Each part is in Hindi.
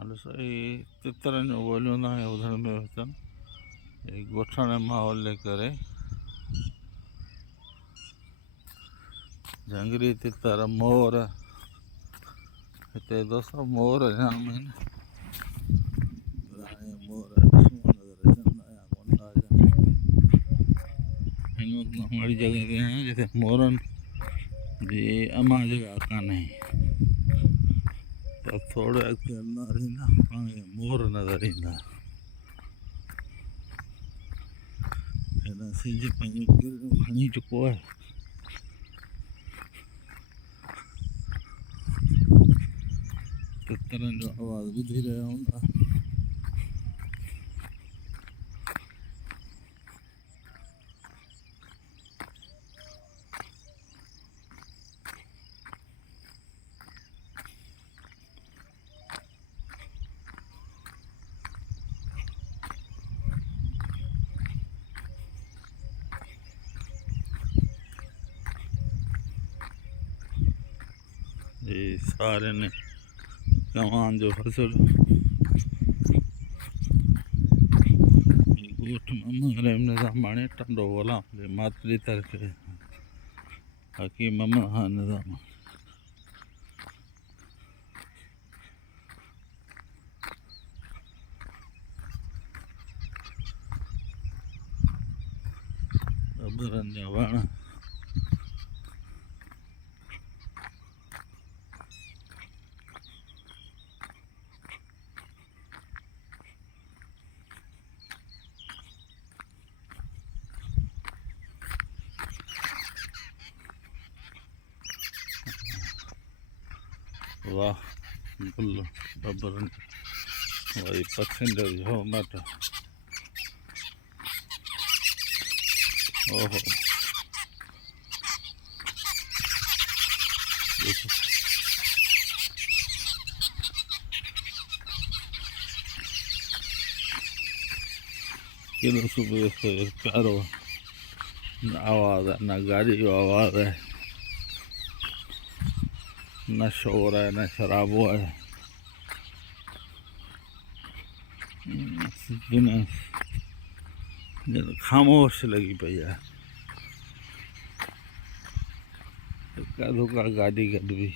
हाणे साईं तितरनि जो ॿोलियूं तव्हांखे ॿुधण में अचनि ॻोठण जे माहौल जे करे झंगरी तितर मोर हिते दोस्तों मोर जाम आहिनि हाणे मोर ॾिसूं नज़र अचनि था या कोन था अचनि हिन वक़्तु मां अहिड़ी जॻह ते आहियां जिते मोरनि जी आवाज़ कान्हे त थोरो अॻिते हलंदासीं न पाण खे मोर नज़र ईंदा हेॾा सिज पंहिंजूं किरणूं खणी चुको आहे तितरनि जो आवाज़ ॿुधी रहिया हूंदा ये सारे ने गवान जो फसल गोठ ममहरे निज़ाम हाणे टंडो बोला मातरी तरफ़ हकीम ममद खान निज़ाम रबरनि जा वण वाह गुल रबरनि वही पसंद जो मट ओहो केॾो सुबुह जो प्यारो आवाज़ है न गाड़ी जो आवाज़ है न शोर है न शराबो है खामोश लगी पई है इक्का दुक्का गाड़ी गॾिबी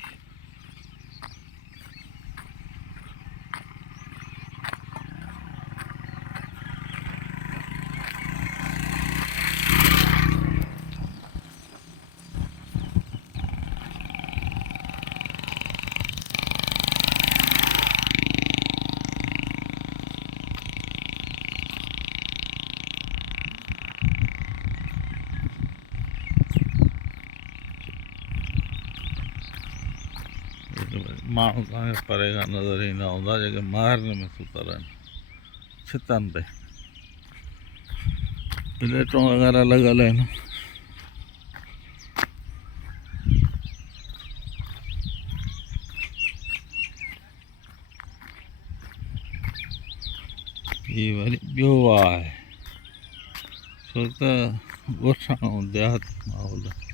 माण्हू तव्हांखे परे खां नज़र ईंदा हूंदा जेके मारन में सुतल आहिनि छितनि ते प्लेटूं वग़ैरह लॻल आहिनि हीअ वरी ॿियो आहे छो त ॻोठाणो देहात माहौल